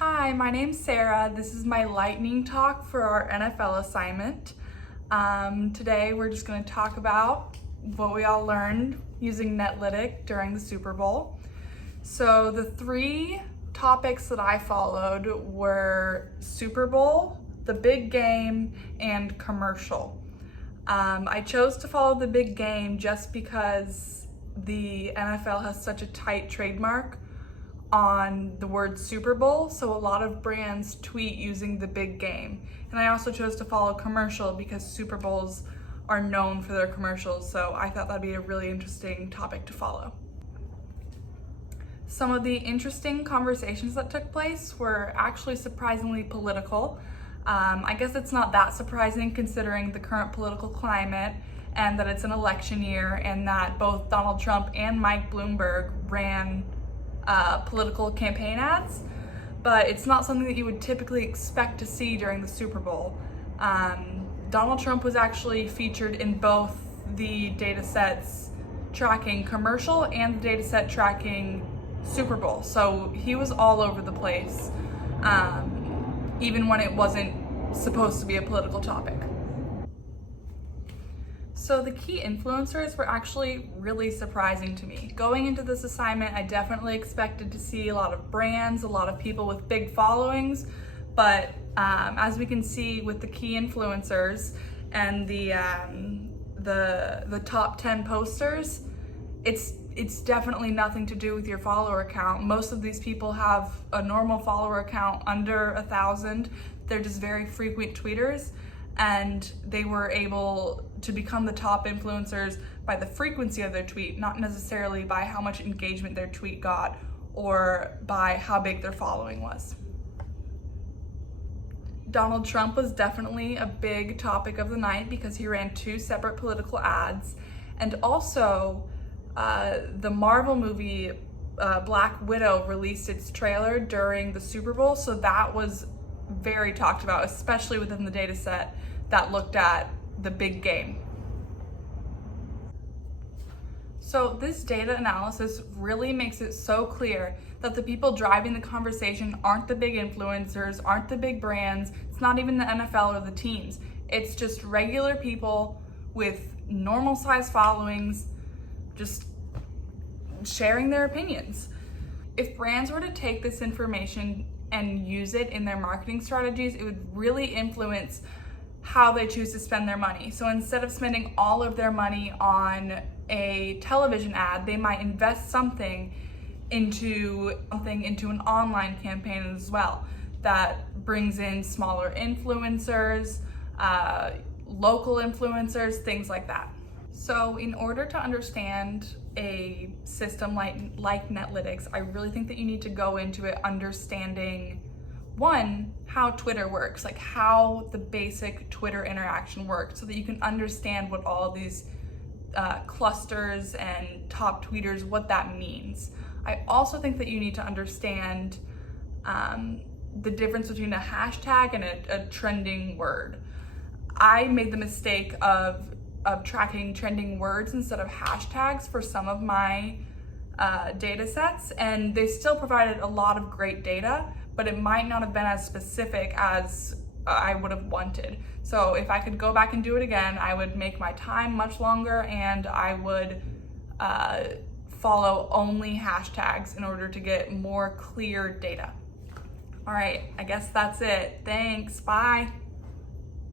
Hi, my name's Sarah. This is my lightning talk for our NFL assignment. Today we're just going to talk about what we all learned using Netlytic during the Super Bowl. So the three topics that I followed were Super Bowl, the big game, and commercial. I chose to follow the big game just because the NFL has such a tight trademark on the word Super Bowl, so a lot of brands tweet using the big game. And I also chose to follow commercial because Super Bowls are known for their commercials, so I thought that'd be a really interesting topic to follow. Some of the interesting conversations that took place were actually surprisingly political. I guess it's not that surprising considering the current political climate and that it's an election year and that both Donald Trump and Mike Bloomberg ran political campaign ads, but it's not something that you would typically expect to see during the Super Bowl. Donald Trump was actually featured in both the data sets tracking commercial and the data set tracking Super Bowl, so he was all over the place, even when it wasn't supposed to be a political topic. So the key influencers were actually really surprising to me. Going into this assignment, I definitely expected to see a lot of brands, a lot of people with big followings, but as we can see with the key influencers and the top 10 posters, it's definitely nothing to do with your follower count. Most of these people have a normal follower count under 1,000. They're just very frequent tweeters, and they were able to become the top influencers by the frequency of their tweet, not necessarily by how much engagement their tweet got or by how big their following was. Donald Trump was definitely a big topic of the night because he ran two separate political ads, and also the Marvel movie Black Widow released its trailer during the Super Bowl, so that was very talked about, especially within the data set that looked at the big game. So this data analysis really makes it so clear that the people driving the conversation aren't the big influencers, aren't the big brands, it's not even the NFL or the teams. It's just regular people with normal size followings just sharing their opinions. If brands were to take this information and use it in their marketing strategies, it would really influence how they choose to spend their money. So instead of spending all of their money on a television ad, they might invest something into an online campaign as well that brings in smaller influencers, local influencers, things like that. So in order to understand a system like Netlytics, I really think that you need to go into it understanding, one, how Twitter works, like how the basic Twitter interaction works, so that you can understand what all of these clusters and top tweeters, what that means. I also think that you need to understand the difference between a hashtag and a trending word. I made the mistake of tracking trending words instead of hashtags for some of my data sets, and they still provided a lot of great data, but it might not have been as specific as I would have wanted. So if I could go back and do it again, I would make my time much longer, and I would follow only hashtags in order to get more clear data. All right, I guess that's it. Thanks, bye.